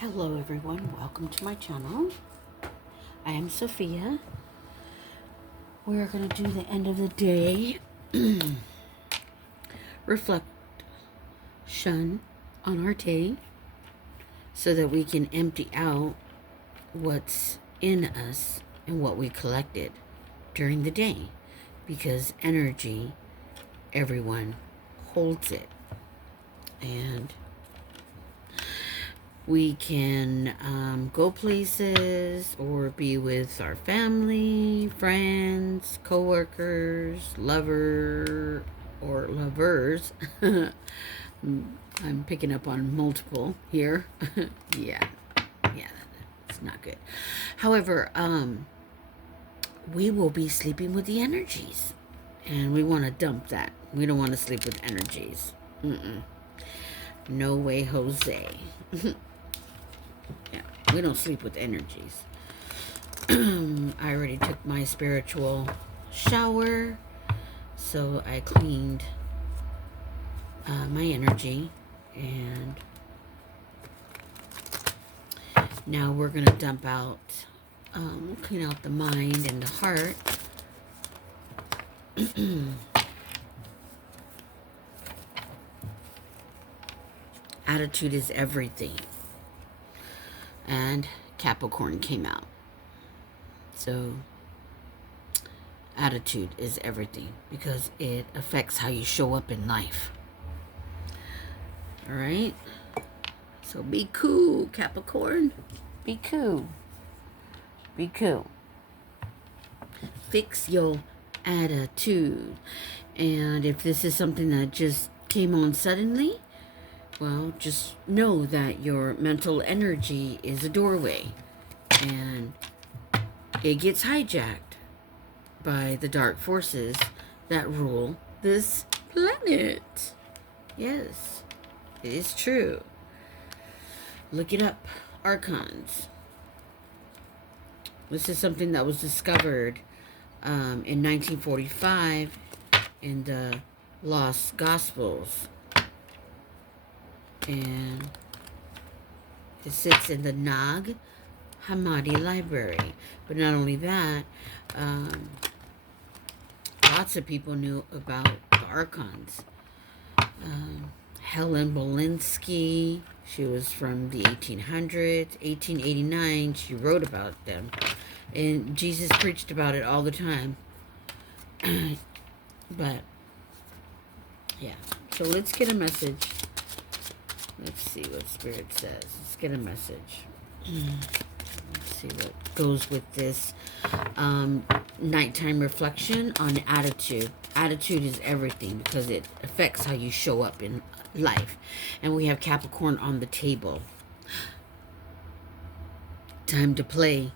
Hello everyone, welcome to my channel. I am Sophia. We're going to do the end of the day reflection on our day so that we can empty out what's in us and what we collected during the day, because energy, everyone holds it, and we can go places or be with our family, friends, co-workers, lover or lovers. I'm picking up on multiple here. yeah, it's not good. However, we will be sleeping with the energies, and we want to dump that. We don't want to sleep with energies. No way, Jose. Yeah, we don't sleep with energies. I already took my spiritual shower, so I cleaned my energy, and now we're gonna dump out, clean out the mind and the heart. Attitude is everything. And Capricorn came out. So attitude is everything, because it affects how you show up in life. All right? So be cool, Capricorn. Be cool. Be cool. Fix your attitude. And if this is something that just came on suddenly, well, just know that your mental energy is a doorway, and it gets hijacked by the dark forces that rule this planet. Yes, it is true. Look it up. Archons. This is something that was discovered in 1945 in the Lost Gospels. And it sits in the Nag Hammadi Library. But not only that, lots of people knew about the Archons. Helen Belinsky, she was from the 1800s, 1889, she wrote about them. And Jesus preached about it all the time. But, yeah. So let's get a message. Let's see what Spirit says. Let's get a message. Let's see what goes with this nighttime reflection on attitude. Attitude is everything, because it affects how you show up in life. And we have Capricorn on the table. Time to play.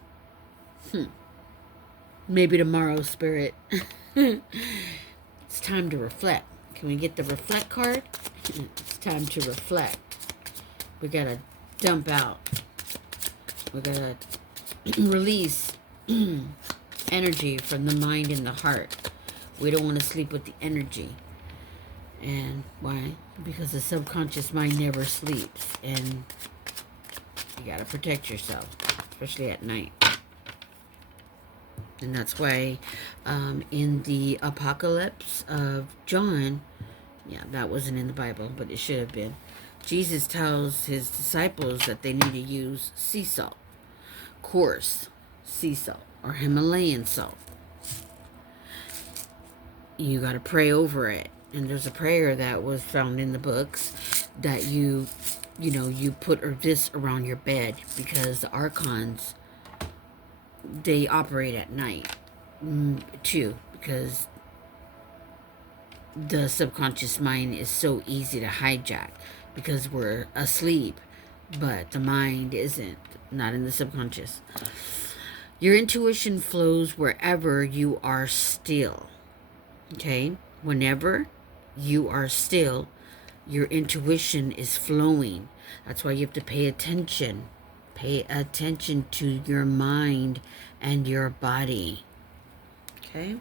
Maybe tomorrow, Spirit. It's time to reflect. Can we get the reflect card? It's time to reflect. We gotta dump out. We gotta release energy from the mind and the heart. We don't want to sleep with the energy. And why? Because the subconscious mind never sleeps, and you gotta protect yourself, especially at night. And that's why in the Apocalypse of John, yeah, that wasn't in the Bible, but it should have been. Jesus tells his disciples that they need to use sea salt, coarse sea salt, or Himalayan salt. You got to pray over it. And there's a prayer that was found in the books that you put this around your bed, because the archons, they operate at night too, because the subconscious mind is so easy to hijack, because we're asleep, but the mind isn't, not in the subconscious. Your intuition flows wherever you are still. Okay? Whenever you are still, your intuition is flowing. That's why you have to pay attention. Pay attention to your mind and your body. Okay?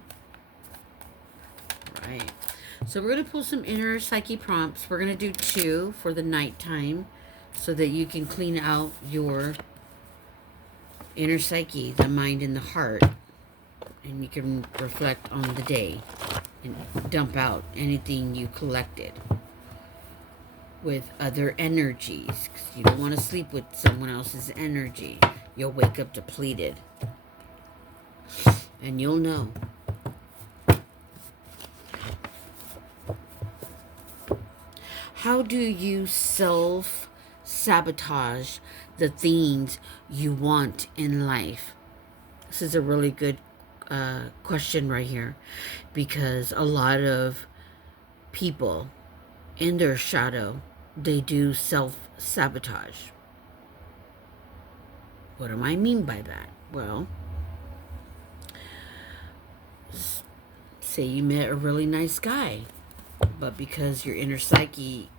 So we're going to pull some inner psyche prompts. We're going to do 2 for the nighttime so that you can clean out your inner psyche, the mind and the heart, and you can reflect on the day and dump out anything you collected with other energies, because you don't want to sleep with someone else's energy. You'll wake up depleted, and you'll know. How do you self-sabotage the things you want in life? This is a really good question right here, because a lot of people in their shadow, they do self-sabotage. What do I mean by that? Well, say you met a really nice guy, but because your inner psyche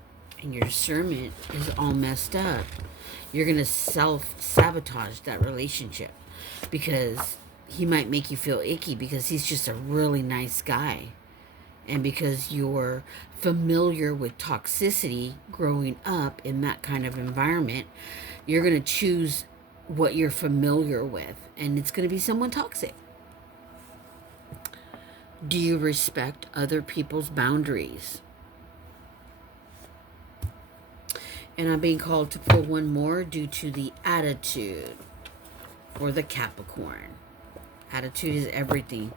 and your discernment is all messed up, you're going to self-sabotage that relationship, because he might make you feel icky because he's just a really nice guy. And because you're familiar with toxicity growing up in that kind of environment, you're going to choose what you're familiar with, and it's going to be someone toxic. Do you respect other people's boundaries? And I'm being called to pull one more due to the attitude for the Capricorn. Attitude is everything.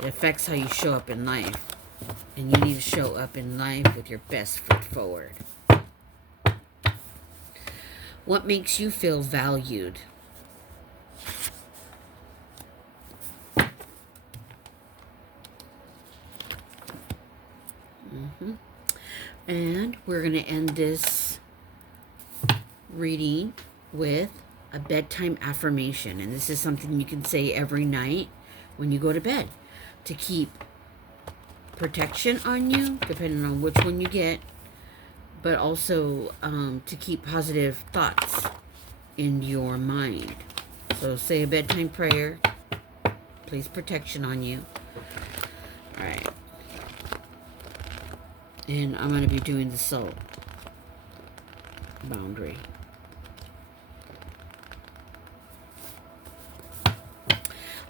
It affects how you show up in life. And you need to show up in life with your best foot forward. What makes you feel valued? And we're going to end this reading with a bedtime affirmation. And this is something you can say every night when you go to bed to keep protection on you, depending on which one you get, but also to keep positive thoughts in your mind. So say a bedtime prayer. Place protection on you. All right. And I'm going to be doing the soul boundary.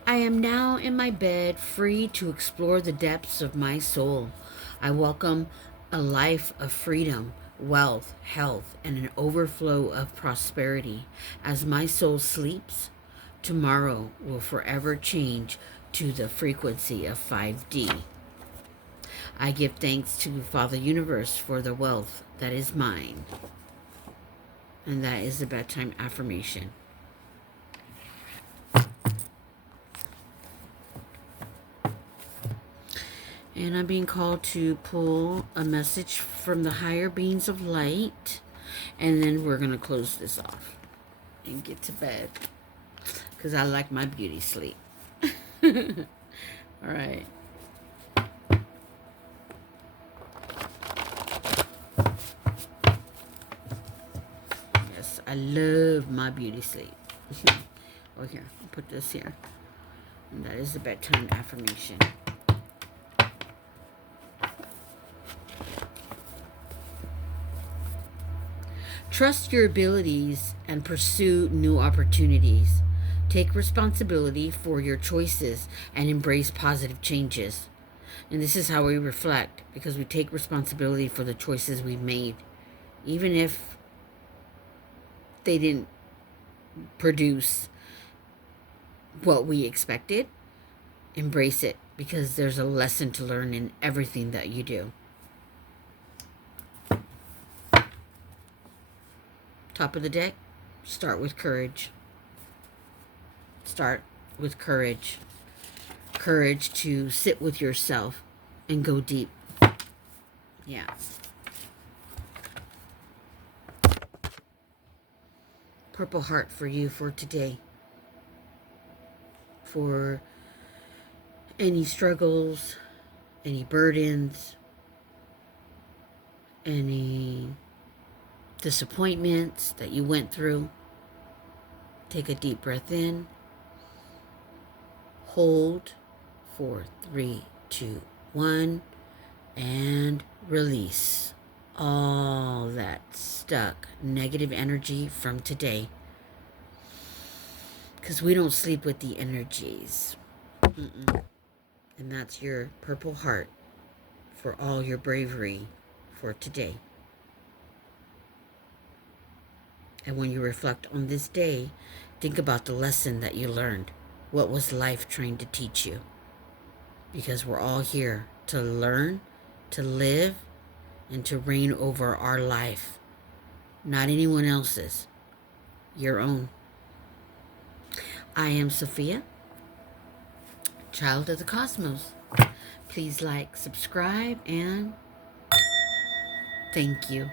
I am now in my bed, free to explore the depths of my soul. I welcome a life of freedom, wealth, health, and an overflow of prosperity. As my soul sleeps, tomorrow will forever change to the frequency of 5D. I give thanks to Father Universe for the wealth that is mine. And that is the bedtime affirmation. And I'm being called to pull a message from the higher beings of light. And then we're going to close this off and get to bed, because I like my beauty sleep. All right. Yes, I love my beauty sleep. Oh, here. I'll put this here. And that is the bedtime affirmation. Trust your abilities and pursue new opportunities. Take responsibility for your choices and embrace positive changes. And this is how we reflect, because we take responsibility for the choices we've made. Even if they didn't produce what we expected, embrace it, because there's a lesson to learn in everything that you do. Top of the deck, start with courage. Start with courage. Courage to sit with yourself and go deep. Yeah. Purple heart for you for today. For any struggles, any burdens, any disappointments that you went through. Take a deep breath in. Hold for 3, 2, 1, and release. all that stuck negative energy from today. Because we don't sleep with the energies. Mm-mm. And that's your purple heart for all your bravery for today. And when you reflect on this day, think about the lesson that you learned. What was life trying to teach you? Because we're all here to learn, to live, and to reign over our life. Not anyone else's. Your own. I am Sophia, child of the cosmos. Please like, subscribe, and thank you.